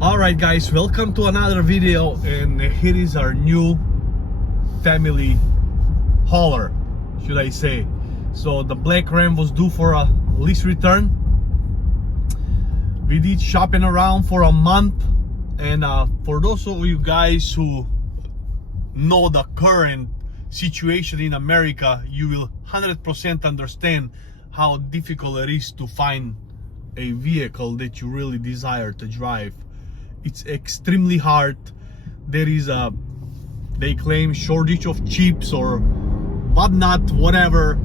Alright guys, welcome to another video, and here is our new family hauler, should I say. So the black Ram was due for a lease return. We did shopping around for a month, and for those of you guys who know the current situation in America, you will 100% understand how difficult it is to find a vehicle that you really desire to drive. It's extremely hard. There is a, they claim, shortage of chips or whatnot, whatever.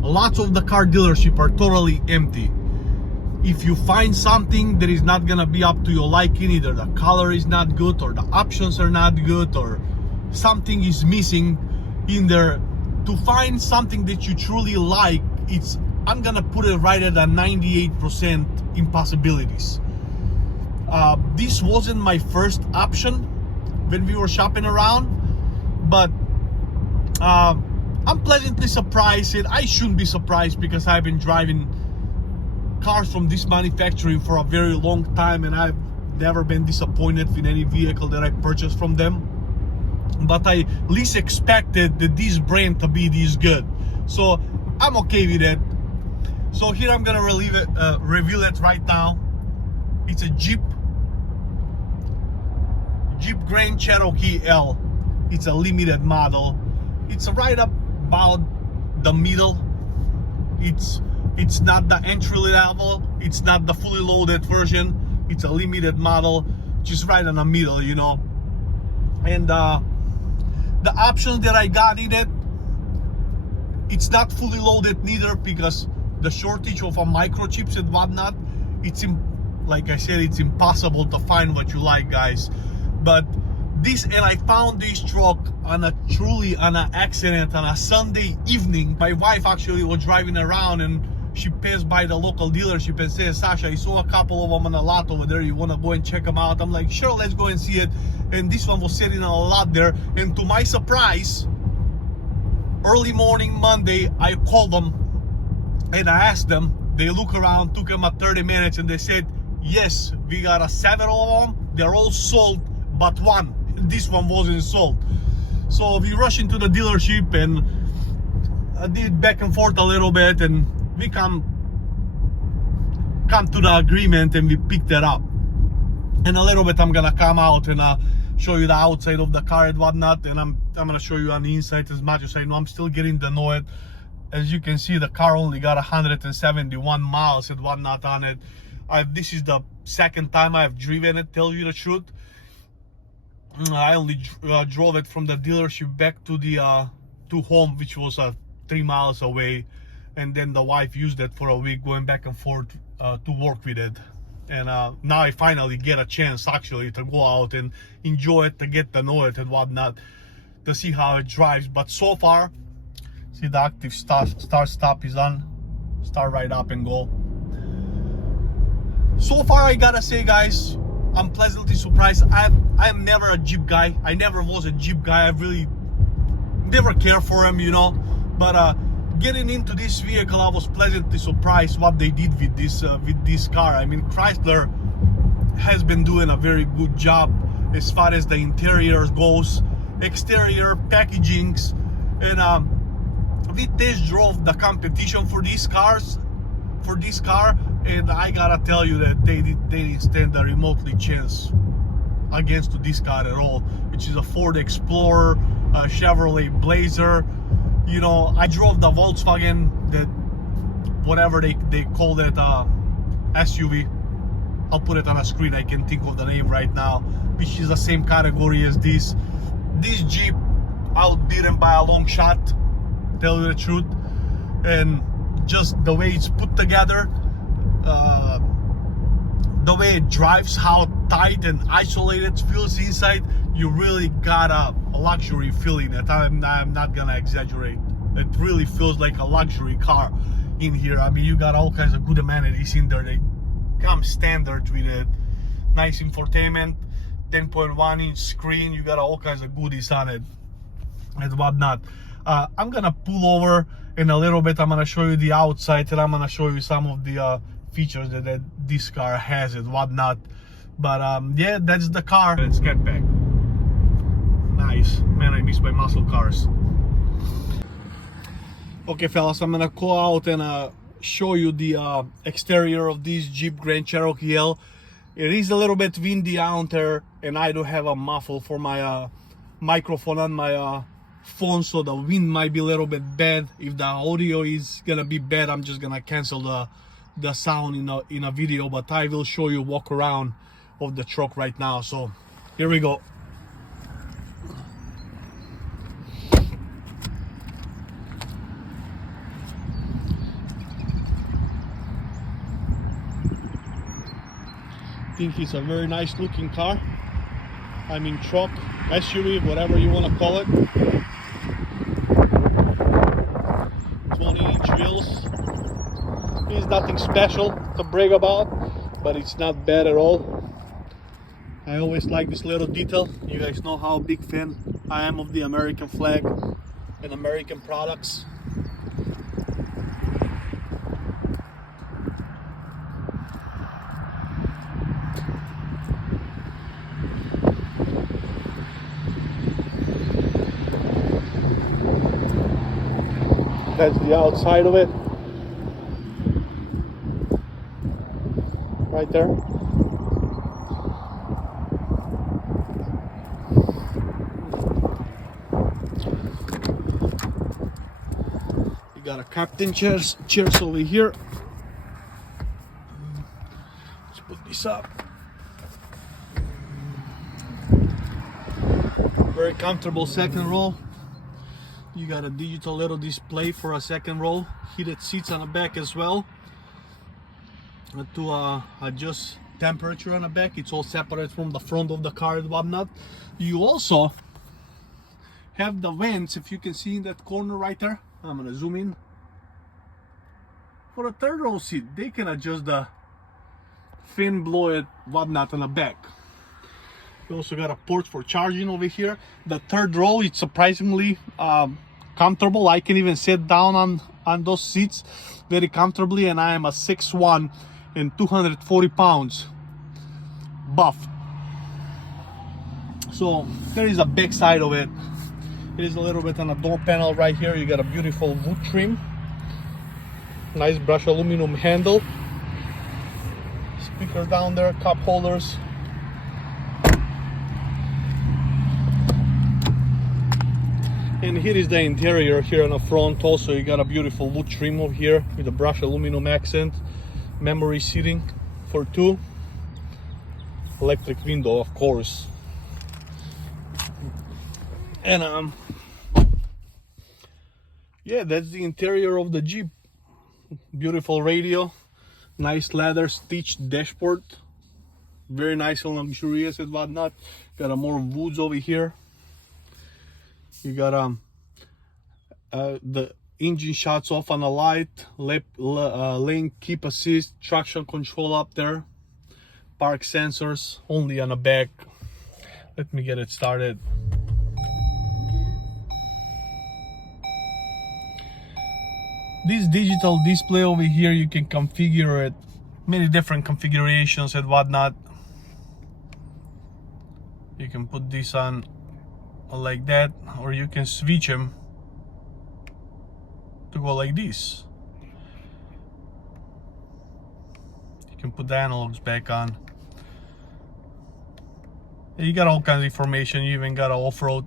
Lots of the car dealership are totally empty. If you find something that is not gonna be up to your liking, either the color is not good or the options are not good or something is missing in there, to find something that you truly like, it's, I'm gonna put it right at a 98% impossibilities. This wasn't my first option when we were shopping around, but I'm pleasantly surprised, and I shouldn't be surprised because I've been driving cars from this manufacturing for a very long time, and I've never been disappointed with any vehicle that I purchased from them. But I least expected that this brand to be this good, so I'm okay with it. So here I'm gonna reveal it right now. It's a Jeep Grand Cherokee L. It's a limited model. It's right up about the middle. It's not the entry level, it's not the fully loaded version. It's a limited model, just right in the middle, you know. And the options that I got in it, it's not fully loaded neither, because the shortage of microchips and whatnot, like I said, it's impossible to find what you like, guys. But this, and I found this truck on an accident on a Sunday evening. My wife actually was driving around, and she passed by the local dealership and says, "Sasha, I saw a couple of them on a lot over there. You want to go and check them out?" I'm like, "Sure, let's go and see it." And this one was sitting on a lot there, and to my surprise, early morning Monday, I called them and I asked them. They look around, took them 30 minutes, and they said, "Yes, we got 7 of them. They're all sold, but one. This one wasn't sold." So we rushed into the dealership, and I did back and forth a little bit, and we come to the agreement, and we picked it up. In a little bit, I'm gonna come out and show you the outside of the car and whatnot, and I'm gonna show you on the inside as much as I know. I'm still getting to know it. As you can see, the car only got 171 miles and whatnot on it. This is the second time I've driven it, tell you the truth. I only drove it from the dealership back to the to home, which was 3 miles away, and then the wife used it for a week, going back and forth to work with it. And now I finally get a chance actually to go out and enjoy it, to get to know it and whatnot, to see how it drives. But so far, see, the active start stop is on. Start right up and go. So far, I gotta say, guys, I'm pleasantly surprised. I am never a Jeep guy. I never was a Jeep guy. I really never cared for him, you know. But getting into this vehicle, I was pleasantly surprised what they did with this car. I mean, Chrysler has been doing a very good job as far as the interior goes, exterior packagings, and we test drove the competition for these cars, and I gotta tell you that they didn't stand a remotely chance against this car at all, which is a Ford Explorer, a Chevrolet Blazer. You know, I drove the Volkswagen, that whatever they call that SUV. I'll put it on a screen, I can think of the name right now, which is the same category as this. This Jeep outbeat him by a long shot, tell you the truth. And just the way it's put together, the way it drives, how tight and isolated it feels inside, you really got a luxury feeling. That I'm not gonna exaggerate. It really feels like a luxury car in here. I mean, you got all kinds of good amenities in there. They come standard with it. Nice infotainment, 10.1-inch screen. You got all kinds of goodies on it and whatnot. I'm gonna pull over in a little bit. I'm gonna show you the outside, and I'm gonna show you some of the features that this car has and whatnot. But yeah, that's the car. Let's get back. Nice, man, I miss my muscle cars. Okay fellas, I'm gonna go out and show you the exterior of this Jeep Grand Cherokee L. It is a little bit windy out there, and I do have a muffle for my microphone on my phone, so the wind might be a little bit bad. If the audio is gonna be bad, I'm just gonna cancel the sound in a video, but I will show you walk around of the truck right now. So here we go. I think it's a very nice looking car. I mean truck, SUV, whatever you want to call it. 20-inch wheels. It's nothing special to brag about, but it's not bad at all. I always like this little detail. You guys know how big fan I am of the American flag and American products. That's the outside of it. Right there. You got a captain chairs over here. Let's put this up. Very comfortable second row. You got a digital little display for a second row. Heated seats on the back as well. To adjust temperature on the back. It's all separate from the front of the car and whatnot. You also have the vents, if you can see in that corner right there. I'm gonna zoom in. For a third row seat, they can adjust the fin blow it whatnot on the back. You also got a port for charging over here. The third row, it's surprisingly comfortable. I can even sit down on those seats very comfortably, and I am a 6'1" and 240 pounds buff. So there is a back side of it. It is a little bit on the door panel right here. You got a beautiful wood trim, nice brushed aluminum handle, speaker down there, cup holders. And here is the interior here on the front. Also, you got a beautiful wood trim over here with a brushed aluminum accent, memory seating for two, electric window, of course. And yeah, that's the interior of the Jeep. Beautiful radio, nice leather stitched dashboard, very nice and luxurious and whatnot. Got a more woods over here. You got the engine shuts off on the light, lane keep assist, traction control up there, park sensors only on the back. Let me get it started. This digital display over here, you can configure it, many different configurations and whatnot. You can put this on like that, or you can switch them to go like this. You can put the analogs back on. You got all kinds of information. You even got an off-road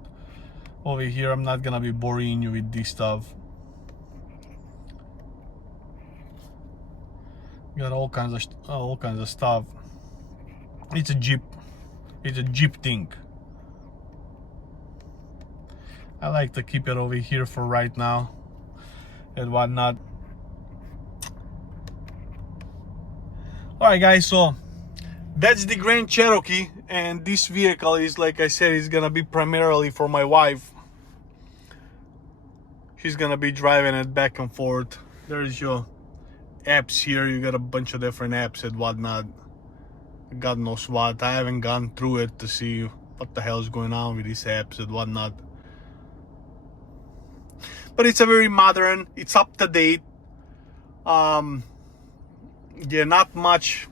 over here. I'm not gonna be boring you with this stuff. You got all kinds of stuff. It's a Jeep. It's a Jeep thing. I like to keep it over here for right now and whatnot. Alright guys, so that's the Grand Cherokee, and this vehicle is, like I said, is gonna be primarily for my wife. She's gonna be driving it back and forth. There's your apps here. You got a bunch of different apps and whatnot. God knows what. I haven't gone through it to see what the hell is going on with these apps and whatnot. But it's a very modern, it's up to date. Yeah, not much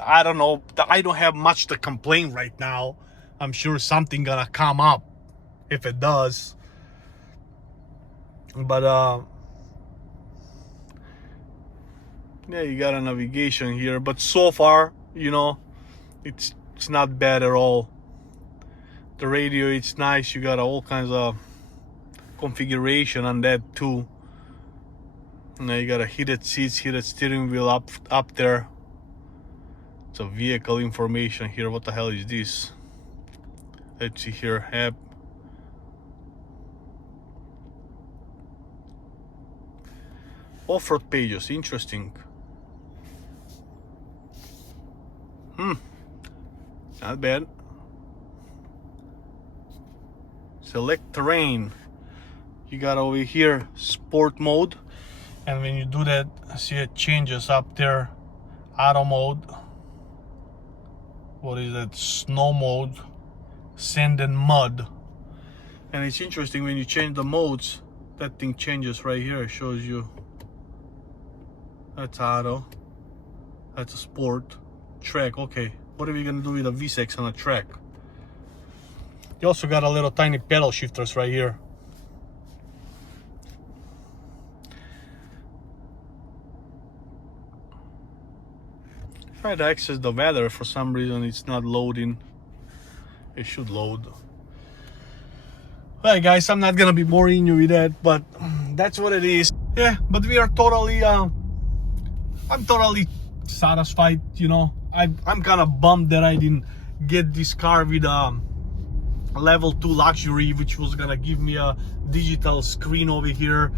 I don't know. I don't have much to complain right now. I'm sure something gonna come up if it does. But yeah, you got a navigation here. But so far, you know, it's not bad at all. The radio, it's nice. You got all kinds of configuration on that too. Now you got a heated seats, heated steering wheel up there. It's a vehicle information here. What the hell is this? Let's see here. App. Off-road pages. Interesting. Not bad. Select terrain. You got over here sport mode, and when you do that, see it changes up there. Auto mode. What is that? Snow mode, sand and mud. And it's interesting when you change the modes, that thing changes right here. It shows you that's auto, that's a sport, track. Okay, what are we gonna do with a V6 on a track? You also got a little tiny pedal shifters right here. Try to access the weather. For some reason it's not loading. It should load. Well guys, I'm not gonna be boring you with that, but that's what it is. Yeah, but we are totally I'm totally satisfied, you know. I'm kind of bummed that I didn't get this car with level 2 luxury, which was gonna give me a digital screen over here,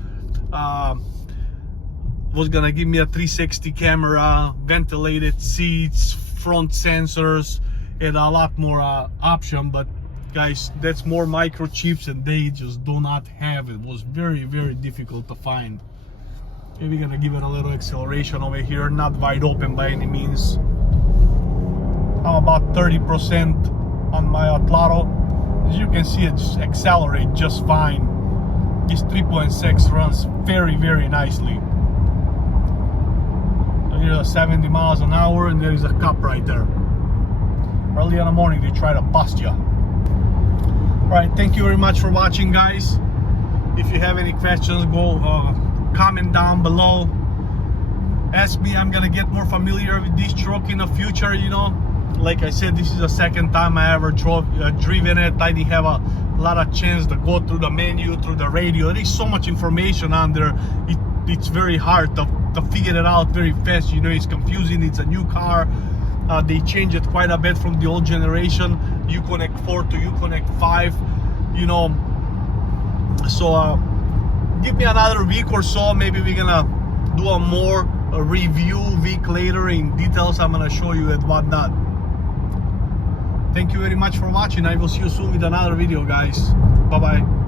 was gonna give me a 360 camera, ventilated seats, front sensors, and a lot more option. But guys, that's more microchips and they just do not have it. It was very difficult to find. Maybe gonna give it a little acceleration over here, not wide open by any means. I'm about 30% on my throttle. As you can see, it just accelerates just fine. This 3.6 runs very nicely. So here's 70 miles an hour, and there is a cop right there. Early in the morning, they try to bust you. Alright, thank you very much for watching, guys. If you have any questions, go comment down below. Ask me. I'm gonna get more familiar with this truck in the future, you know. Like I said, this is the second time I ever driven it. I didn't have a lot of chance to go through the menu, through the radio. There's so much information on there. It's very hard to figure it out very fast. You know, it's confusing. It's a new car. They changed it quite a bit from the old generation, Uconnect 4 to Uconnect 5, you know. So give me another week or so. Maybe we're gonna do a review week later in details. I'm gonna show you and whatnot. Thank you very much for watching. I will see you soon with another video, guys. Bye bye.